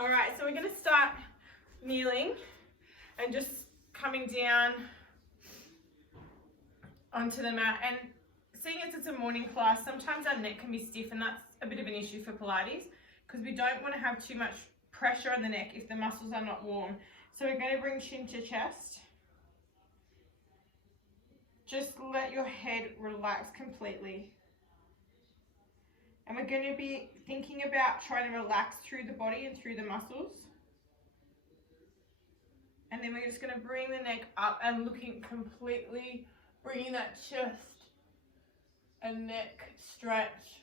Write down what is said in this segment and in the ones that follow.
All right, so we're going to start kneeling and just coming down onto the mat. And seeing as it's a morning class, sometimes our neck can be stiff, and that's a bit of an issue for Pilates because we don't want to have too much pressure on the neck if the muscles are not warm. So we're going to bring chin to chest. Just let your head relax completely. And we're going to be thinking about trying to relax through the body and through the muscles. And then we're just going to bring the neck up and looking completely, bringing that chest and neck stretch.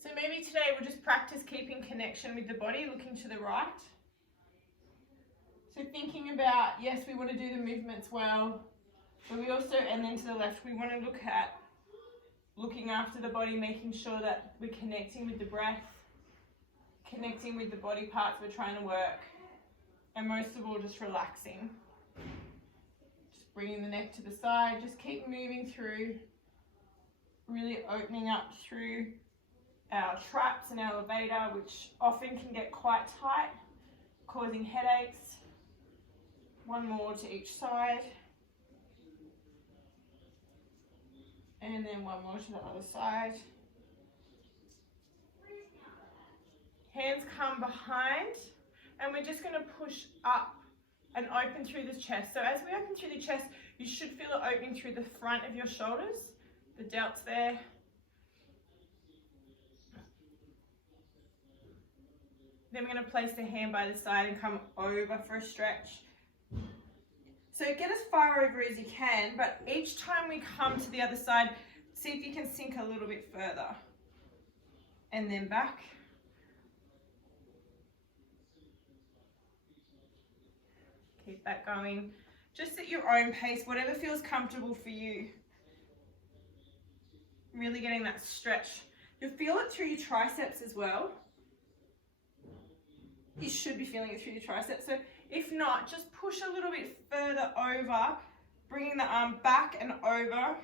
So maybe today we'll just practice keeping connection with the body, looking to the right. So thinking about, yes, we want to do the movements well, but we also, and then to the left, we want to look at looking after the body, making sure that we're connecting with the breath, connecting with the body parts we're trying to work, and most of all, just relaxing. Just bringing the neck to the side, just keep moving through, really opening up through our traps and our levator, which often can get quite tight, causing headaches. One more to each side. And then one more to the other side. Hands come behind, and we're just going to push up and open through the chest. So as we open through the chest, you should feel it opening through the front of your shoulders, the delts there. Then we're going to place the hand by the side and come over for a stretch. So get as far over as you can, but each time we come to the other side, see if you can sink a little bit further. And then back. Keep that going. Just at your own pace, whatever feels comfortable for you. Really getting that stretch. You'll feel it through your triceps as well. You should be feeling it through your triceps. So if not, just push a little bit further over, bringing the arm back and over.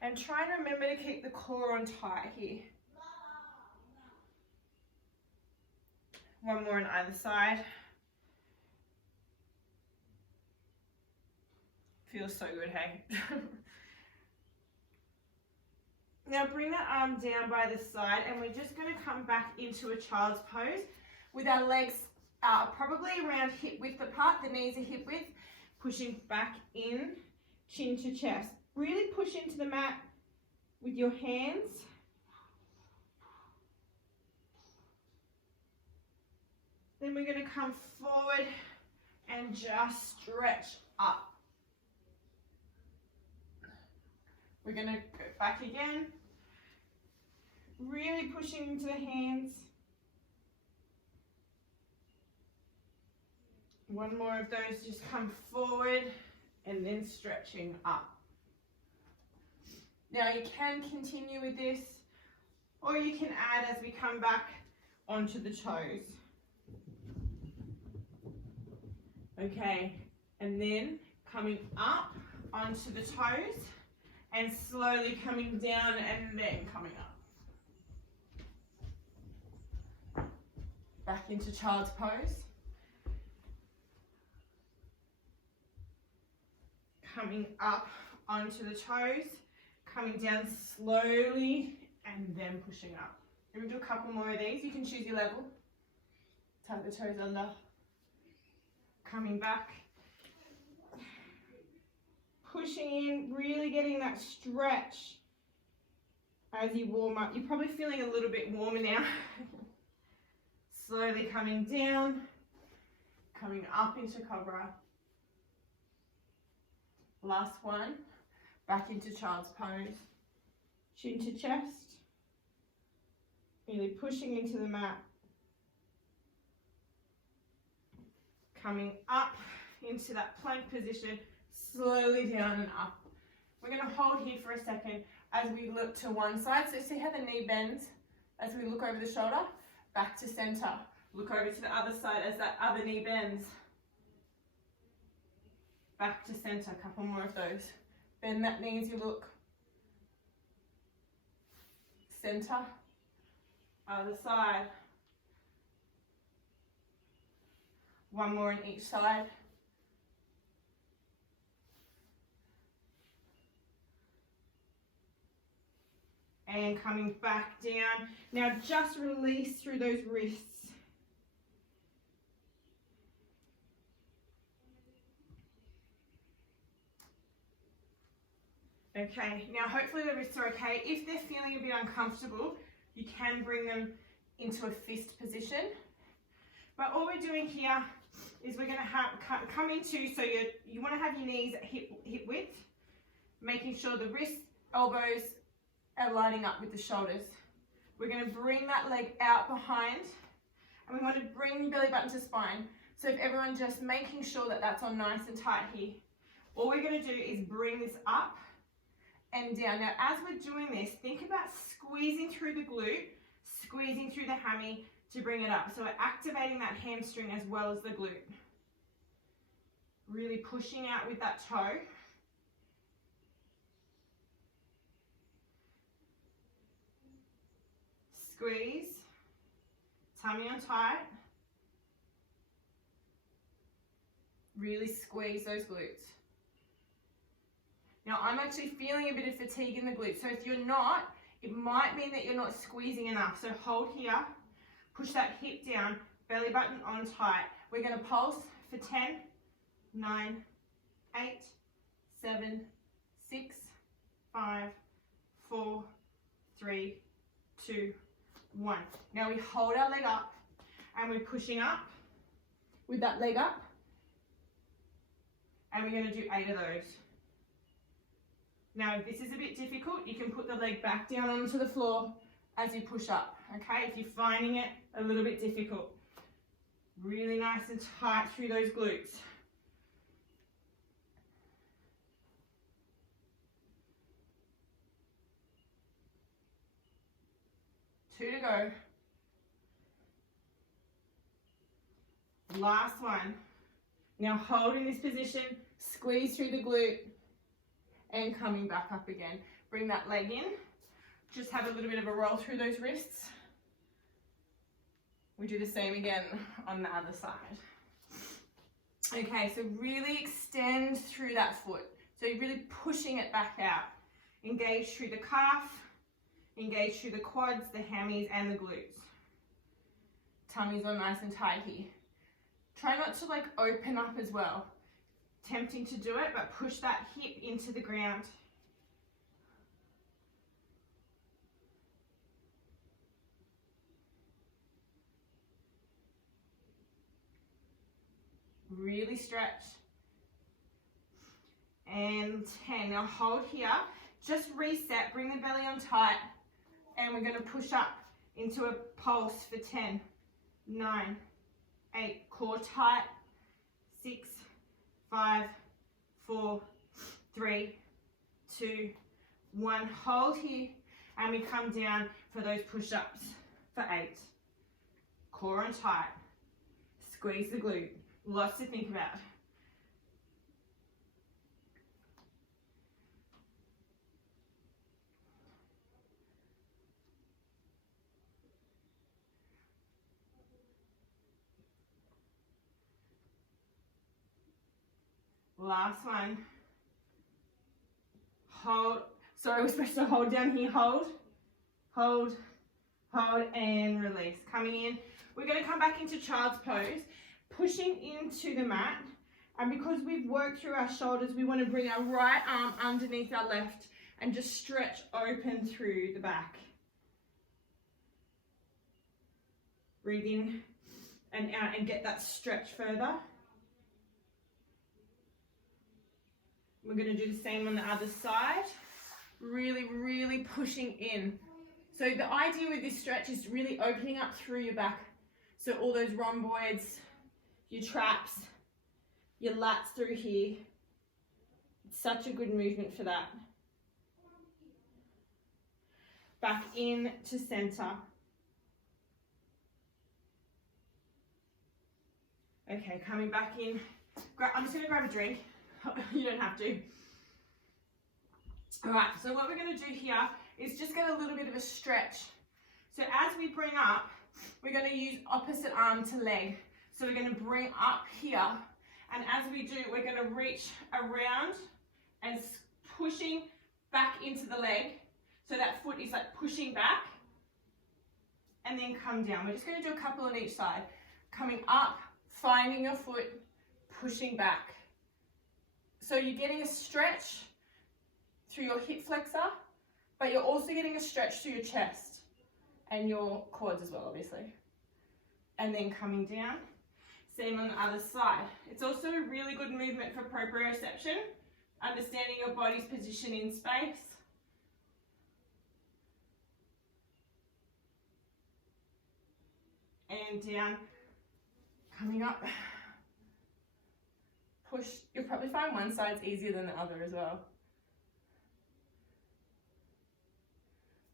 And try and remember to keep the core on tight here. One more on either side. Feels so good, hey? Now bring that arm down by the side, and we're just going to come back into a child's pose with our legs probably around hip width apart, the knees are hip width, pushing back in, chin to chest. Really push into the mat with your hands. Then we're going to come forward and just stretch up. We're going to go back again, really pushing into the hands. One more of those, just come forward and then stretching up. Now you can continue with this, or you can add as we come back onto the toes. Okay, and then coming up onto the toes, and slowly coming down and then coming up. Back into child's pose. Coming up onto the toes, coming down slowly and then pushing up. We're going to do a couple more of these. You can choose your level. Tuck the toes under. Coming back. Pushing in, really getting that stretch as you warm up. You're probably feeling a little bit warmer now. Slowly coming down, coming up into cobra. Last one, back into child's pose. Chin to chest, really pushing into the mat. Coming up into that plank position. Slowly down and up. We're going to hold here for a second as we look to one side. So see how the knee bends as we look over the shoulder? Back to center. Look over to the other side as that other knee bends. Back to center. A couple more of those. Bend that knee as you look. center, other side. One more on each side. And coming back down. Now just release through those wrists. Okay, now hopefully the wrists are okay. If they're feeling a bit uncomfortable, you can bring them into a fist position. But all we're doing here is we're going to come into, so you want to have your knees at hip width, making sure the wrists, elbows are lining up with the shoulders. We're going to bring that leg out behind, and we want to bring belly button to spine. So if everyone just making sure that that's on nice and tight here. All we're going to do is bring this up and down. Now, as we're doing this, think about squeezing through the glute, squeezing through the hammy to bring it up. So we're activating that hamstring as well as the glute. Really pushing out with that toe. Squeeze, tummy on tight. Really squeeze those glutes. Now I'm actually feeling a bit of fatigue in the glutes, so if you're not, it might mean that you're not squeezing enough. So hold here, push that hip down, belly button on tight. We're going to pulse for 10, 9, 8, 7, 6, 5, 4, 3, 2, 1. Now we hold our leg up and we're pushing up with that leg up, and we're going to do 8 of those. Now if this is a bit difficult, you can put the leg back down onto the floor as you push up, okay? If you're finding it a little bit difficult. Really nice and tight through those glutes. Two to go. Last one. Now hold in this position, squeeze through the glute, and coming back up again. Bring that leg in. Just have a little bit of a roll through those wrists. We do the same again on the other side. Okay, so really extend through that foot. So you're really pushing it back out. Engage through the calf, engage through the quads, the hammies, and the glutes. Tummies are nice and tight here. Try not to like open up as well. Tempting to do it, but push that hip into the ground. Really stretch. And 10. Now hold here. Just reset. Bring the belly on tight. And we're going to push up into a pulse for 10, 9, 8. Core tight. 6, 5, 4, 3, 2, 1. Hold here. And we come down for those push-ups for 8. Core on tight. Squeeze the glute. Lots to think about. Last one. Hold. Sorry, we're supposed to hold down here. Hold, hold, hold, and release. Coming in. We're going to come back into child's pose. Pushing into the mat, and because we've worked through our shoulders, we want to bring our right arm underneath our left and just stretch open through the back. Breathe in and out and get that stretch further. We're going to do the same on the other side. Really, really pushing in. So the idea with this stretch is really opening up through your back. So all those rhomboids, your traps, your lats through here. It's such a good movement for that. Back in to center. Okay, coming back in. I'm just going to grab a drink. You don't have to. All right, so what we're going to do here is just get a little bit of a stretch. So as we bring up, we're going to use opposite arm to leg. So we're going to bring up here, and as we do, we're going to reach around and pushing back into the leg. So that foot is like pushing back, and then come down. We're just going to do a couple on each side. Coming up, finding your foot, pushing back. So you're getting a stretch through your hip flexor, but you're also getting a stretch through your chest and your quads as well, obviously. And then coming down, same on the other side. It's also a really good movement for proprioception, understanding your body's position in space. And down, coming up, push. You'll probably find one side's easier than the other as well.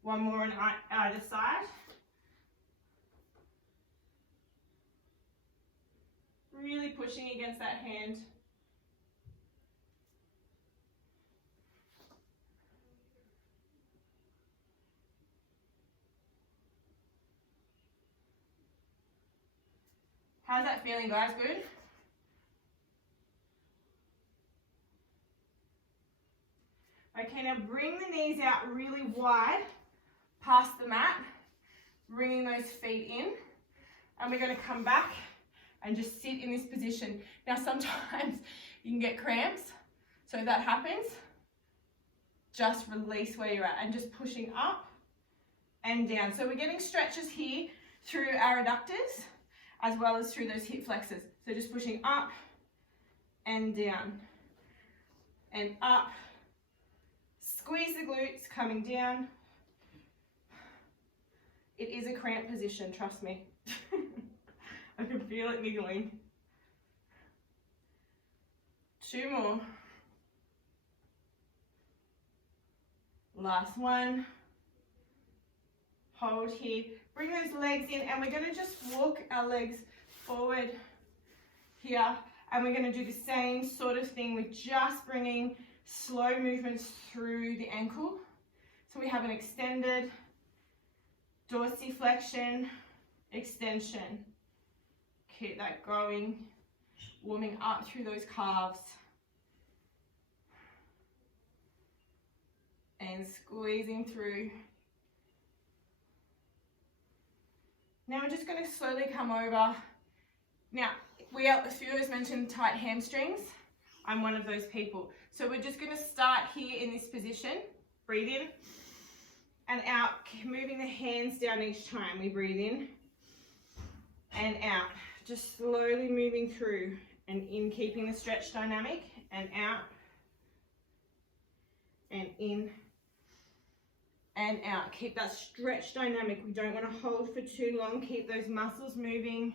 One more on either side. Really pushing against that hand. How's that feeling, guys? Good? Okay, now bring the knees out really wide past the mat, bringing those feet in, and we're going to come back and just sit in this position. Now sometimes you can get cramps, so if that happens, just release where you're at and just pushing up and down. So we're getting stretches here through our adductors as well as through those hip flexors. So just pushing up and down and up. Squeeze the glutes, coming down. It is a cramp position, trust me. I can feel it niggling. 2 more. Last one. Hold here. Bring those legs in, and we're going to just walk our legs forward here. And we're going to do the same sort of thing with just bringing slow movements through the ankle. So we have an extended dorsiflexion, extension. Keep that going, warming up through those calves. And squeezing through. Now we're just going to slowly come over. Now, a few of us mentioned tight hamstrings. I'm one of those people. So we're just going to start here in this position. Breathe in and out, moving the hands down each time. We breathe in and out. Just slowly moving through and in, keeping the stretch dynamic, and out and in and out. Keep that stretch dynamic. We don't want to hold for too long. Keep those muscles moving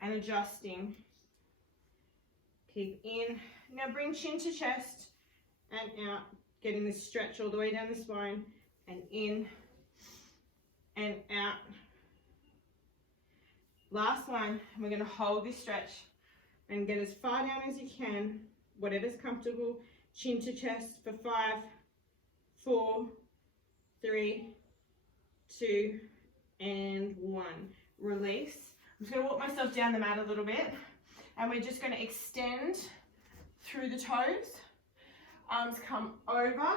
and adjusting. Keep in. Now bring chin to chest and out, getting this stretch all the way down the spine, and in and out. Last one, we're going to hold this stretch and get as far down as you can, whatever's comfortable, chin to chest for 5, 4, 3, 2, and 1. Release. I'm just going to walk myself down the mat a little bit, and we're just going to extend through the toes. Arms come over,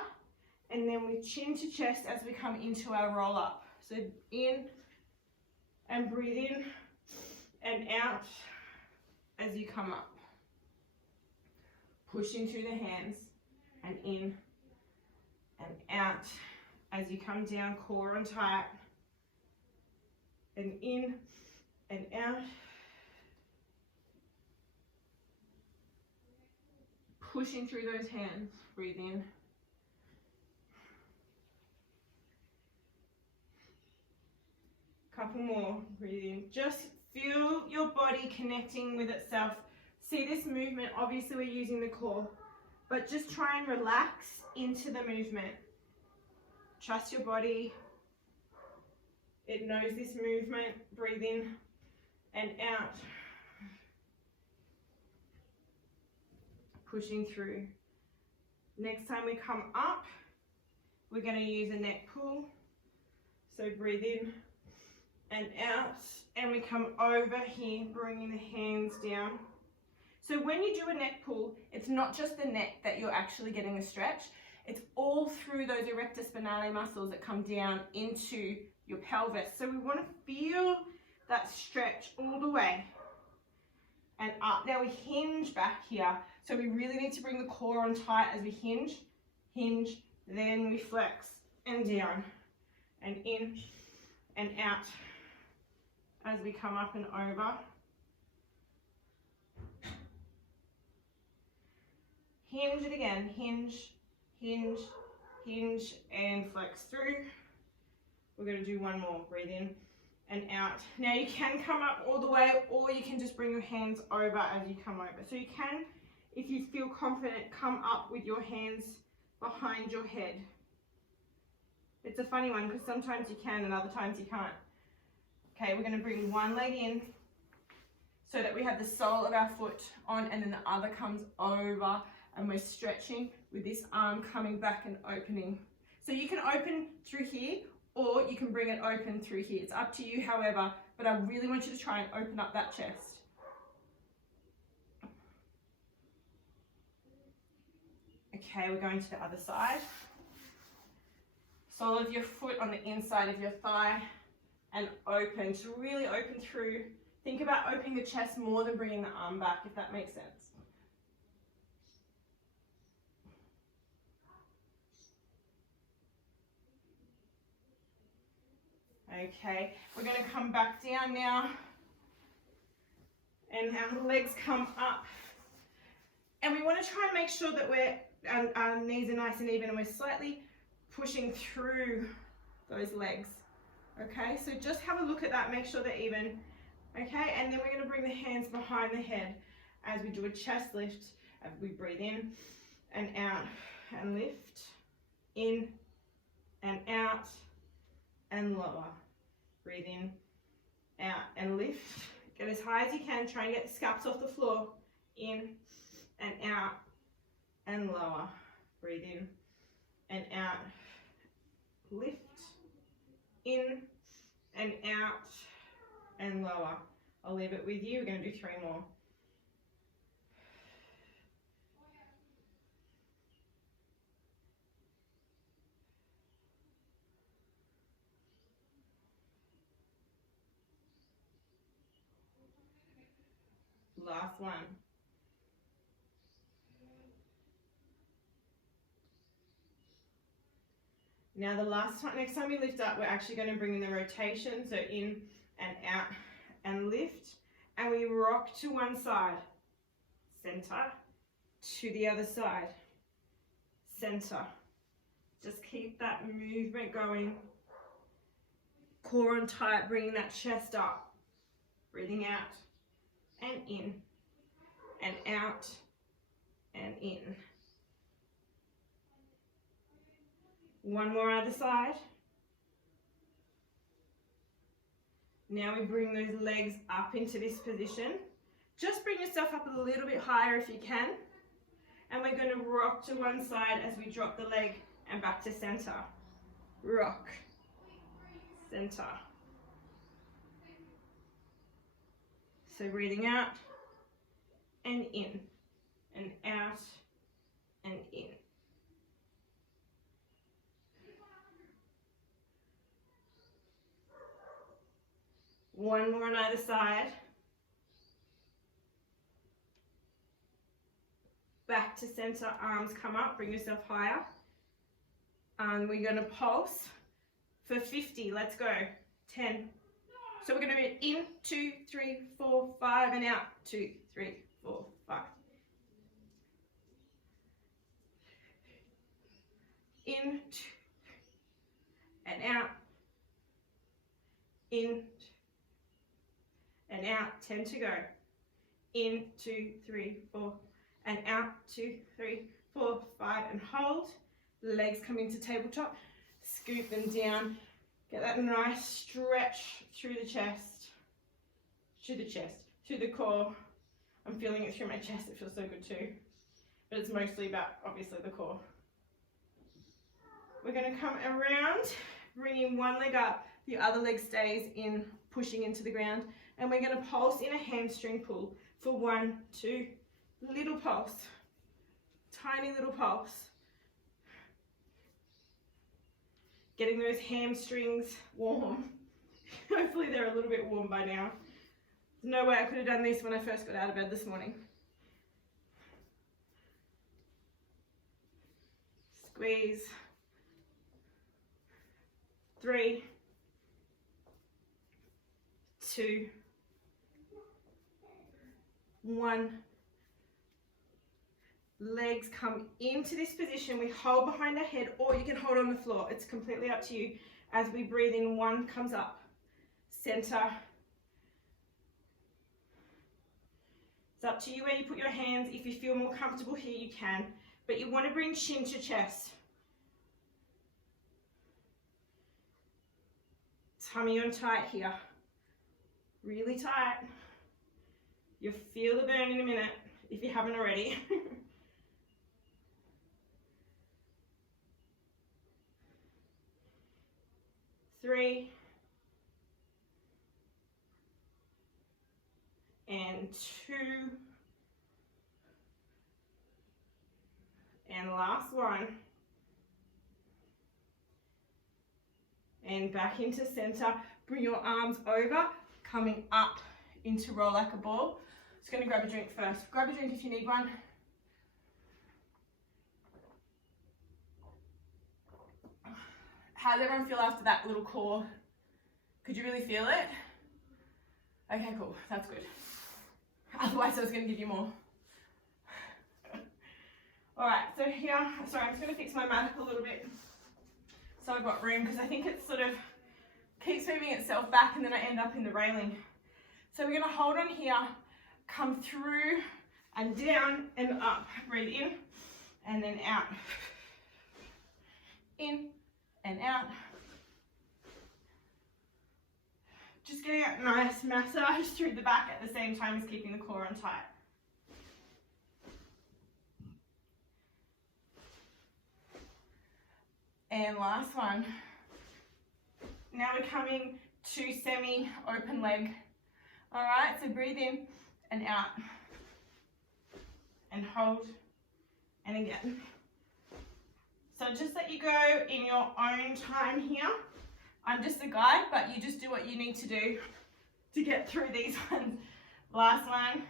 and then we chin to chest as we come into our roll up. So in and breathe in and out as you come up. Pushing through the hands and in and out as you come down, core on tight, and in and out. Pushing through those hands, breathe in. Couple more, breathe in. Just feel your body connecting with itself. See this movement, obviously we're using the core, but just try and relax into the movement. Trust your body. It knows this movement. Breathe in and out. Pushing through. Next time we come up, we're going to use a neck pull. So breathe in and out, and we come over here, bringing the hands down. So when you do a neck pull, it's not just the neck that you're actually getting a stretch, it's all through those erector spinalis muscles that come down into your pelvis. So we want to feel that stretch all the way and up. Now we hinge back here, so we really need to bring the core on tight as we hinge, then we flex and down and in and out as we come up and over. Hinge it again, hinge, hinge, hinge, and flex through. We're going to do one more, breathe in and out. Now you can come up all the way, or you can just bring your hands over as you come over. So you can, if you feel confident, come up with your hands behind your head. It's a funny one because sometimes you can and other times you can't. Okay, we're going to bring one leg in so that we have the sole of our foot on, and then the other comes over, and we're stretching with this arm coming back and opening. So you can open through here, or you can bring it open through here. It's up to you, however, but I really want you to try and open up that chest. Okay, we're going to the other side. Sole of your foot on the inside of your thigh and open, to really open through. Think about opening the chest more than bringing the arm back, if that makes sense. Okay, we're going to come back down now, and our legs come up, and we want to try and make sure that our knees are nice and even, and we're slightly pushing through those legs. Okay, so just have a look at that, make sure they're even. Okay, and then we're going to bring the hands behind the head as we do a chest lift. We breathe in and out and lift, in and out and lower. Breathe in, out and lift. Get as high as you can, try and get the scaps off the floor. In and out and lower. Breathe in and out, lift, in and out and lower. I'll leave it with you. We're going to do 3 more. Last one. Now the last time, next time we lift up, we're actually going to bring in the rotation, so in and out and lift, and we rock to one side, center, to the other side, center. Just keep that movement going. Core on tight, bringing that chest up, breathing out and in and out and in. One more other side. Now we bring those legs up into this position. Just bring yourself up a little bit higher if you can. And we're going to rock to one side as we drop the leg and back to center. Rock, center. So breathing out and in and out and in. One more on either side. Back to center, arms come up, bring yourself higher. And we're going to pulse for 50. Let's go. 10. So we're going to be in, 2, 3, 4, 5, and out. 2, 3, 4, 5. In, and out. In, and out. 10 to go. In, 2, 3, 4, and out. 2, 3, 4, 5, and hold. Legs come into tabletop. Scoop them down. Get that nice stretch through the chest, through the core. I'm feeling it through my chest, it feels so good too. But it's mostly about, obviously, the core. We're going to come around, bringing one leg up, the other leg stays in, pushing into the ground, and we're going to pulse in a hamstring pull for 1, 2, little pulse, tiny little pulse. Getting those hamstrings warm. Hopefully they're a little bit warm by now. There's no way I could have done this when I first got out of bed this morning. Squeeze. 3, 2, 1. Legs come into this position. We hold behind our head, or you can hold on the floor. It's completely up to you. As we breathe in, 1 comes up. Center. It's up to you where you put your hands. If you feel more comfortable here, you can. But you want to bring chin to chest. Tummy on tight here. Really tight. You'll feel the burn in a minute if you haven't already. 3 and 2 and last one, and back into center. Bring your arms over, coming up into roll like a ball. Just going to grab a drink first. Grab a drink if you need one. How does everyone feel after that little core? Could you really feel it? Okay, cool, that's good. Otherwise I was going to give you more. Alright, so here, sorry, I'm just going to fix my mat up a little bit so I've got room, because I think it sort of keeps moving itself back and then I end up in the railing. So we're going to hold on here, come through and down and up. Breathe in and then out. In and out. Just getting a nice massage through the back at the same time as keeping the core on tight. And last one. Now we're coming to semi-open leg. All right, so breathe in and out. And hold, and again. So just let you go in your own time here. I'm just a guide, but you just do what you need to do to get through these ones. Last one.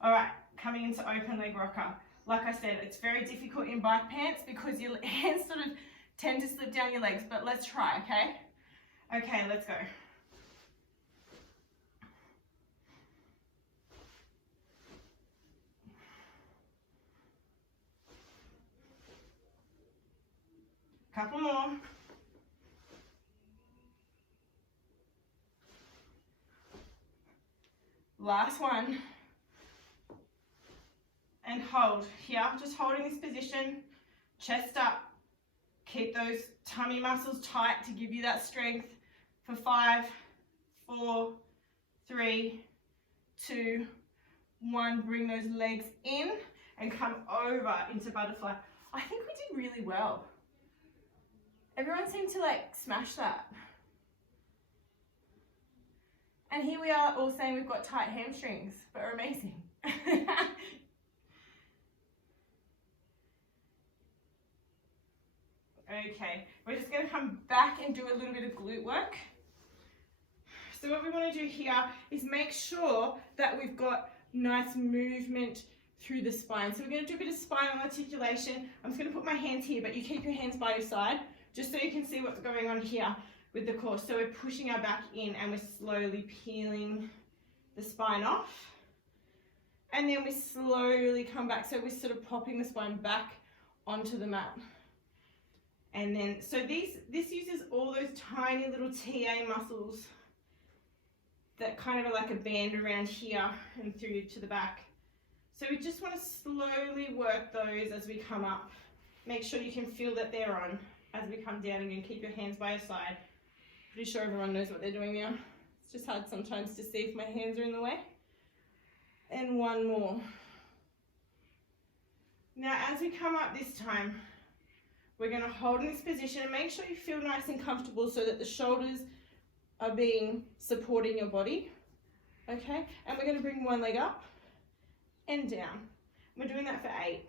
All right, coming into open leg rocker. Like I said, it's very difficult in bike pants because your hands sort of tend to slip down your legs, but let's try, okay? Okay, let's go. Couple more. Last one. And hold here, just holding this position, chest up. Keep those tummy muscles tight to give you that strength for 5, 4, 3, 2, 1. Bring those legs in and come over into butterfly. I think we did really well. Everyone seemed to smash that. And here we are all saying we've got tight hamstrings, but we're amazing. Okay, we're just going to come back and do a little bit of glute work. So what we want to do here is make sure that we've got nice movement through the spine. So we're going to do a bit of spinal articulation. I'm just going to put my hands here, but you keep your hands by your side, just so you can see what's going on here with the core. So we're pushing our back in and we're slowly peeling the spine off. And then we slowly come back. So we're sort of popping the spine back onto the mat. And then, so this uses all those tiny little TA muscles that kind of are like a band around here and through to the back. So we just want to slowly work those as we come up. Make sure you can feel that they're on as we come down again. Keep your hands by your side. Pretty sure everyone knows what they're doing now. It's just hard sometimes to see if my hands are in the way. And one more. Now as we come up this time, We're going to hold in this position and make sure you feel nice and comfortable so that the shoulders are being supporting your body. Okay, and we're going to bring one leg up and down. We're doing that for 8.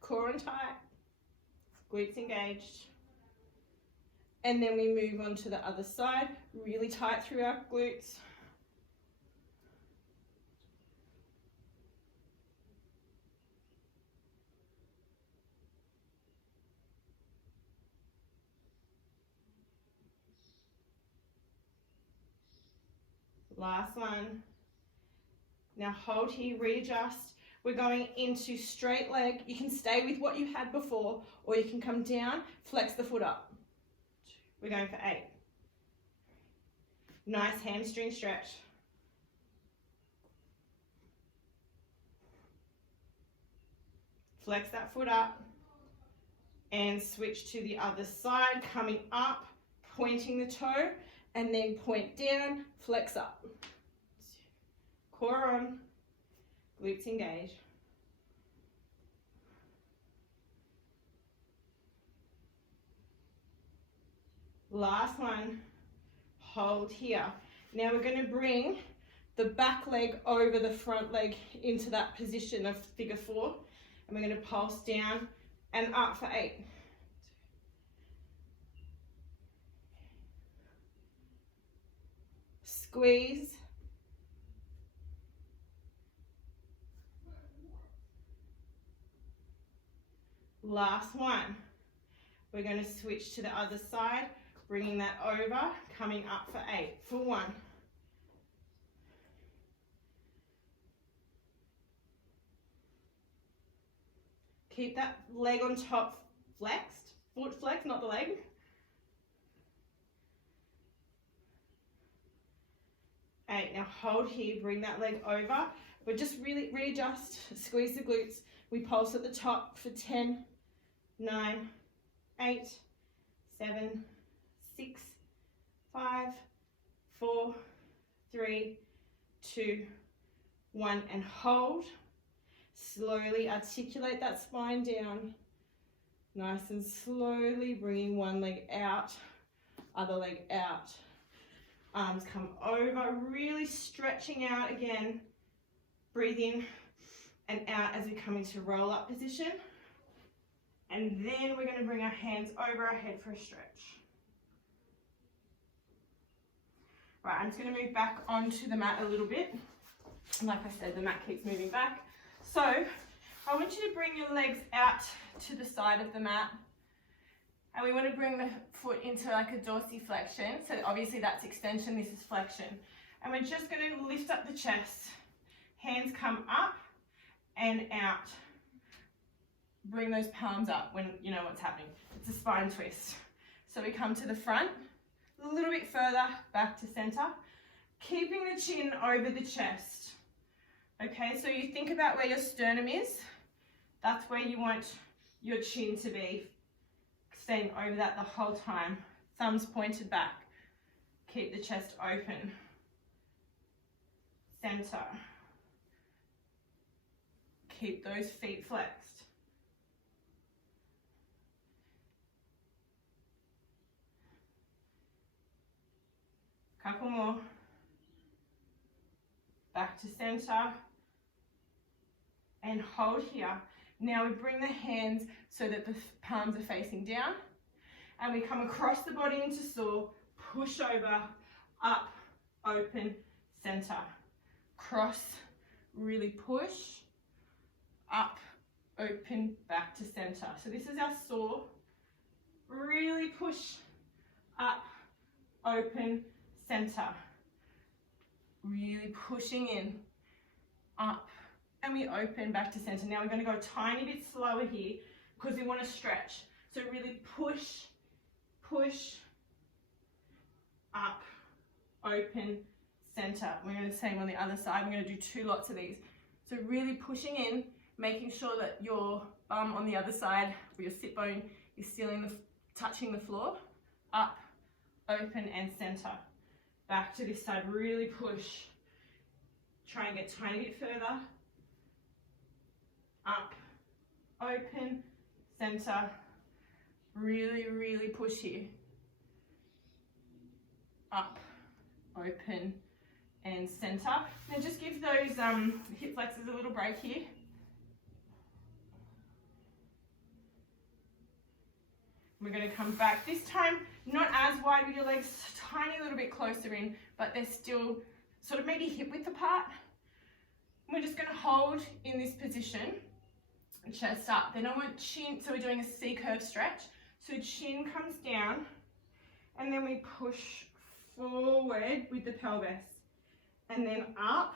Core on tight, glutes engaged. And then we move on to the other side, really tight through our glutes. Last one. Now hold here, readjust. We're going into straight leg. You can stay with what you had before, or you can come down, flex the foot up. We're going for 8. Nice hamstring stretch. Flex that foot up and switch to the other side, coming up, pointing the toe, and then point down, flex up. Core on, glutes engage. Last one, hold here. Now we're going to bring the back leg over the front leg into that position of figure 4. And we're going to pulse down and up for 8. Squeeze. Last one. We're going to switch to the other side, bringing that over, coming up for 8 for 1. Keep that leg on top flexed, foot flexed, not the leg. Eight. Now hold here, bring that leg over. But just really readjust, squeeze the glutes. We pulse at the top for 10, 9, 8, 7, 6, 5, 4, 3, 2, 1, and hold. Slowly articulate that spine down. Nice and slowly bringing one leg out, other leg out. Arms come over, really stretching out again. Breathe in and out as we come into roll up position. And then we're going to bring our hands over our head for a stretch. Right, I'm just going to move back onto the mat a little bit. Like I said, the mat keeps moving back. So I want you to bring your legs out to the side of the mat. And we want to bring the foot into like a dorsiflexion. So obviously that's extension, this is flexion. And we're just going to lift up the chest. Hands come up and out. Bring those palms up when you know what's happening. It's a spine twist. So we come to the front, a little bit further, back to center. Keeping the chin over the chest. Okay, so you think about where your sternum is. That's where you want your chin to be. Staying over that the whole time. Thumbs pointed back. Keep the chest open. Center. Keep those feet flexed. Couple more. Back to center. And hold here. Now we bring the hands so that the palms are facing down. And we come across the body into saw. Push over, up, open, center. Cross, really push, up, open, back to center. So this is our saw. Really push, up, open, center. Really pushing in, up, and we open back to center. Now we're going to go a tiny bit slower here because we want to stretch. So really push, push, up, open, center. We're going to do the same on the other side. We're going to do 2 lots of these. So really pushing in, making sure that your bum on the other side, or your sit bone, is touching the floor. Up, open, and center. Back to this side, really push. Try and get a tiny bit further. Up, open, center. Really, really push here. Up, open, and center. Now just give those hip flexors a little break here. We're going to come back. This time, not as wide with your legs, a tiny little bit closer in, but they're still sort of maybe hip width apart. We're just going to hold in this position, chest up. Then I want chin, so we're doing a C-curve stretch. So chin comes down, and then we push forward with the pelvis, and then up.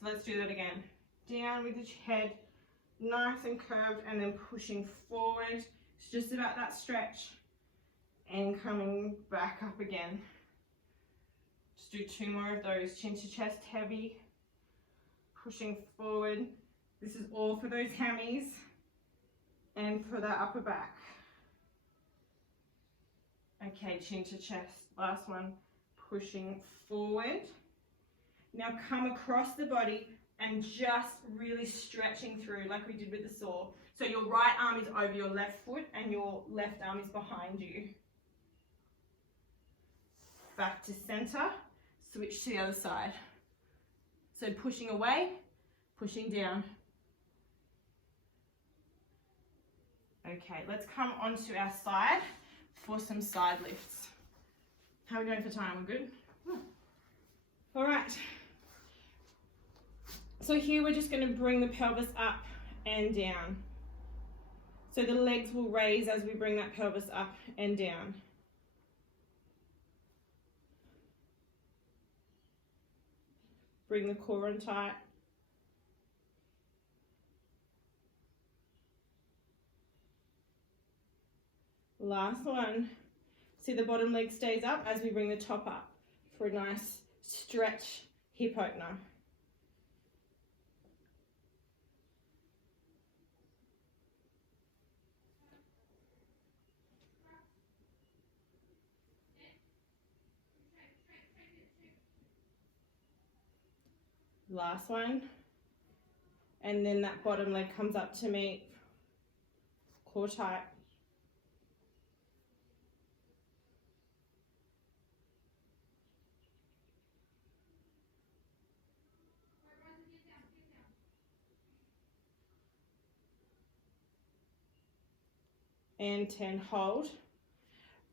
So let's do that again. Down with the head, nice and curved, and then pushing forward. It's just about that stretch, and coming back up again. Just do 2 more of those. Chin to chest, heavy, pushing forward. This is all for those hammies and for the upper back. Okay, chin to chest, last one, pushing forward. Now come across the body and just really stretching through like we did with the saw. So your right arm is over your left foot and your left arm is behind you. Back to center, switch to the other side. So pushing away, pushing down. Okay, let's come onto our side for some side lifts. How are we going for time? We're good? All right. So here we're just going to bring the pelvis up and down. So the legs will raise as we bring that pelvis up and down. Bring the core in tight. Last one. See the bottom leg stays up as we bring the top up for a nice stretch hip opener. Last one. And then that bottom leg comes up to meet, core tight. And 10, hold.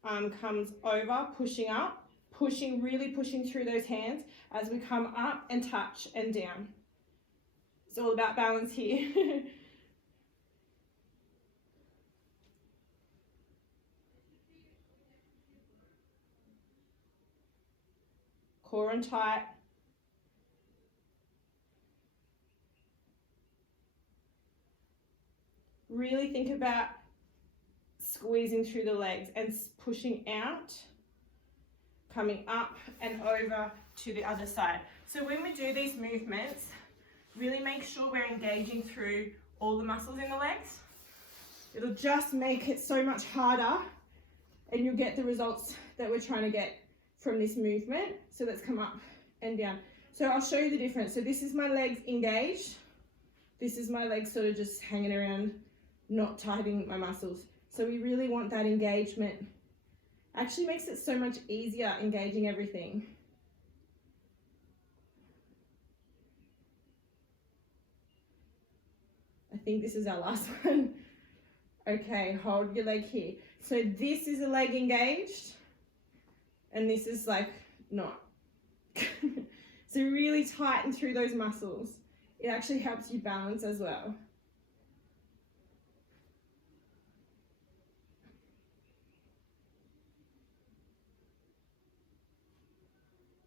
Arm comes over, pushing up, pushing, really pushing through those hands as we come up and touch and down. It's all about balance here. Core and tight. Really think about squeezing through the legs and pushing out, coming up and over to the other side. So when we do these movements, really make sure we're engaging through all the muscles in the legs. It'll just make it so much harder and you'll get the results that we're trying to get from this movement. So let's come up and down. So I'll show you the difference. So this is my legs engaged. This is my legs sort of just hanging around, not tightening my muscles. So we really want that engagement. Actually makes it so much easier engaging everything. I think this is our last one. Okay, hold your leg here. So this is a leg engaged and this is like not. So really tighten through those muscles. It actually helps you balance as well.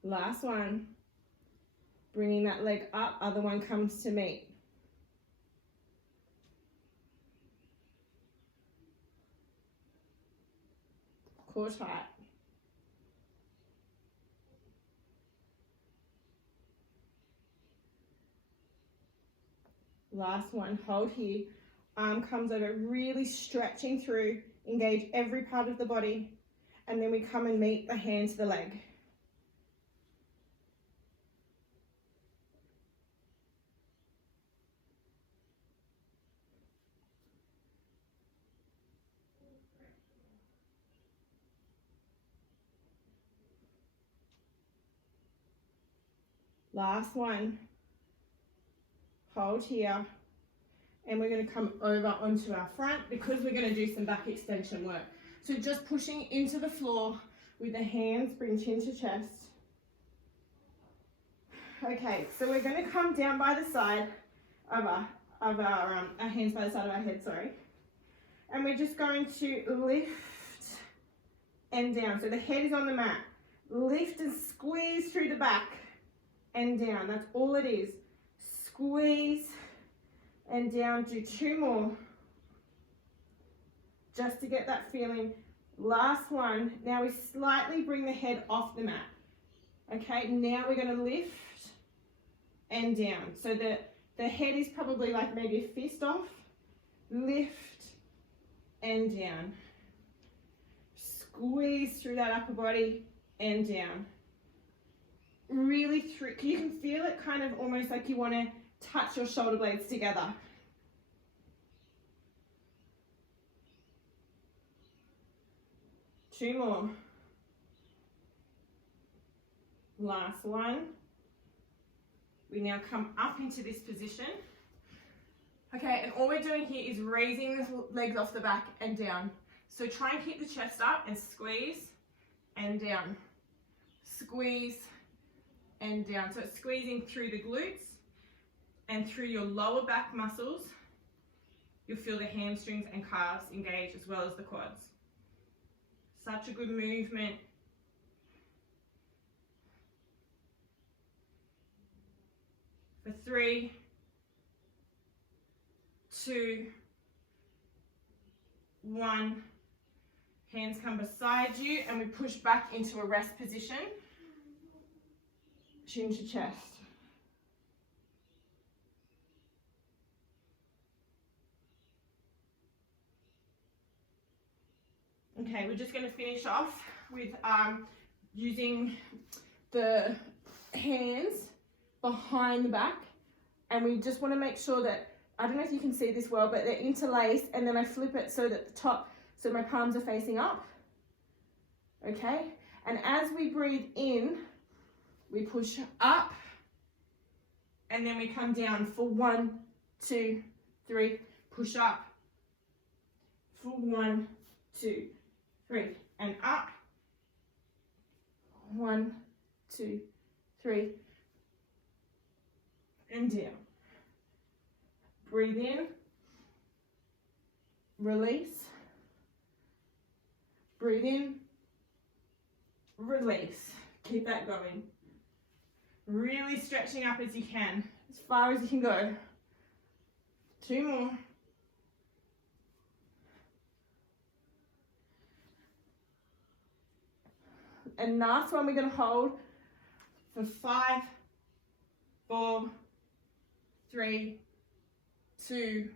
Last one. Bringing that leg up, other one comes to meet. Core tight. Last one, hold here. Arm comes over, really stretching through, engage every part of the body. and then we come and meet the hand to the leg. Last one. Hold here. And we're going to come over onto our front because we're going to do some back extension work. So just pushing into the floor with the hands, bring chin to chest. Okay, so we're going to come down by the side of our hands by the side of our head, sorry. And we're just going to lift and down. So the head is on the mat. Lift and squeeze through the back and down. That's all it is. Squeeze and down. Do 2 more. Just to get that feeling. Last one. Now we slightly bring the head off the mat. Okay, now we're going to lift and down. So the head is probably like maybe a fist off. Lift and down. Squeeze through that upper body and down. Really through, you can feel it kind of almost like you want to touch your shoulder blades together. Two more. Last one. We now come up into this position. Okay, and all we're doing here is raising the legs off the back and down. So try and keep the chest up and squeeze and down. Squeeze and down. So it's squeezing through the glutes and through your lower back muscles. You'll feel the hamstrings and calves engage as well as the quads. Such a good movement. For 3, 2, 1. Hands come beside you and we push back into a rest position. Chin to chest. Okay, we're just going to finish off with using the hands behind the back, and we just want to make sure that, I don't know if you can see this well, but they're interlaced, and then I flip it so that the top, so my palms are facing up. Okay, and as we breathe in, we push up, and then we come down for 1, 2, 3, push up for 1, 2, 3, and up, 1, 2, 3, and down. Breathe in, release, breathe in, release. Keep that going. Really stretching up as you can, as far as you can go. 2 more. And last one we're going to hold for 5, 4, 3, 2,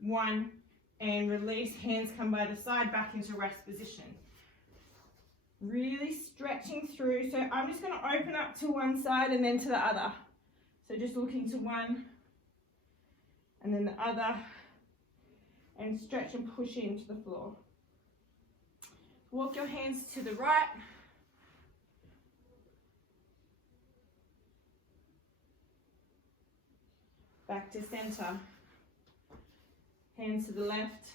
1, and release. Hands come by the side, back into rest position. Really stretching through. So I'm just going to open up to one side and then to the other. So just looking to one and then the other, and stretch and push into the floor. Walk your hands to the right. Back to center. Hands to the left.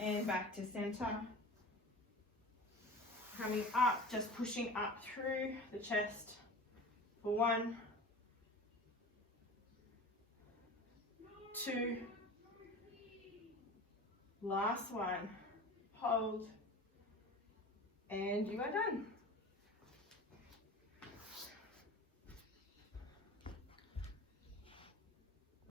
And back to center. Coming up, just pushing up through the chest for 1, 2, last one. Hold, and you are done.